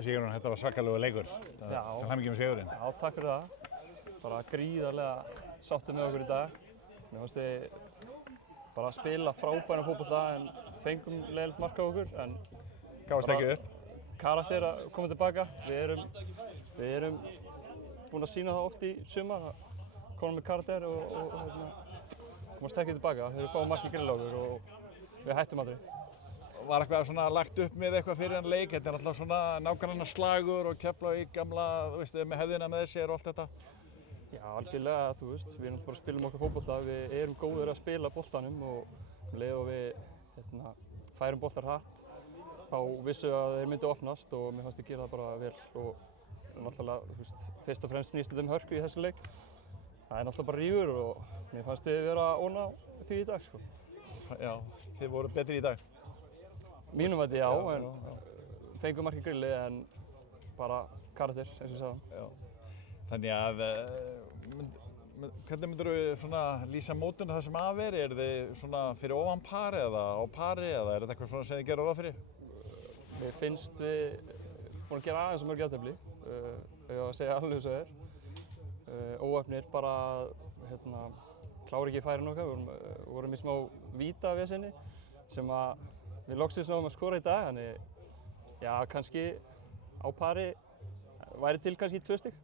Sigurjón, þetta var svakalegur leikur. Já. Til hamingju með sigurinn. Já, takk fyrir það. Bara gríðarlega sáttur með okkur í dag. Mér fannst við bara spila frábæran fótbolta en fengum leiðilegt mark á okkur. En Gáfust ekki upp. karakter að koma tilbaka. Við erum búin að sýna það oft í sumar að koma með karakter og koma sterkir tilbaka þegar við fáum mark í grill á okkur og við hættum aldrei. Var eitthvað svona lagt upp með eitthvað fyrir hann leik? Þetta er alltaf svona nákvæmlega slagur og Keflavík gamla, þú veist, með hefðina með sér og allt þetta. Já, algjörlega, þú veist, við náttúrulega bara spilum okkar fótbolta. Við erum góðir að spila boltanum og um leið og við færum boltar hratt þá vissum við að þeir myndu opnast og mér fannst við gera það bara vel og náttúrulega, þú veist, fyrst og fremst snýst þetta um hörku í þessu leik. Það er náttúrulega bara rígur og mér fannst við vera að óna því í dag, sko. Já, þið voru betri í dag. Mínum að já, en fengum mark í grilli en bara karakter, eins og ég sagði. Já. Þannig að, hvernig myndirðu svona lýsa mótinu það sem af er? Er þið svona fyrir ofan pari eða á pari eða er þetta eitthvað svona sem þið gerðu ráð fyrir? Mér finnst við búin að gera aðeins mörg jafntefli, ef ég á að segja alveg eins og það er. Óheppnir bara klára ekki færin okkar, við vorum í smá vítavesenni sem að við loksins náðum að skora í dag, þannig já, kannski á pari væri til kannski 2 stig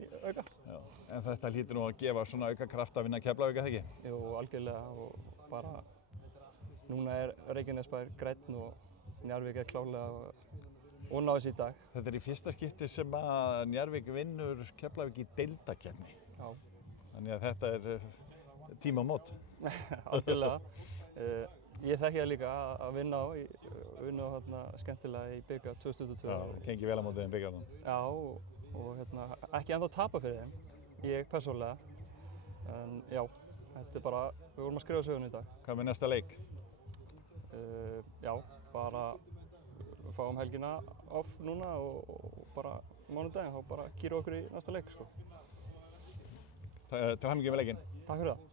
í auka. Já, en þetta hlýtur nú að gefa svona auka kraft að vinna Keflavík, eða ekki? Jú, algjörlega og bara núna er Reykjanesbær grænn og Njarðvík er klárlega og ná þessu í dag. Þetta er í fyrsta skipti sem að Njarðvík vinnur Keflavík í deildakeppni. Já. Þannig að þetta er tímamót. Algjörlega. Ég þekki það líka að vinna á skemmtilega í bikar 2022. Já, gengið vel á móti þeim bikarnum. Já, og ekki ennþá tapa fyrir þeim, ég persónulega. En já, þetta er bara, við vorum að skrifa söguna í dag. Hvað með næsta leik? Já, bara fáum helgina off núna og bara mánudaginn þá bara kýrum okkur í næsta leik, sko. Til hamingju með leikinn. Takk fyrir það.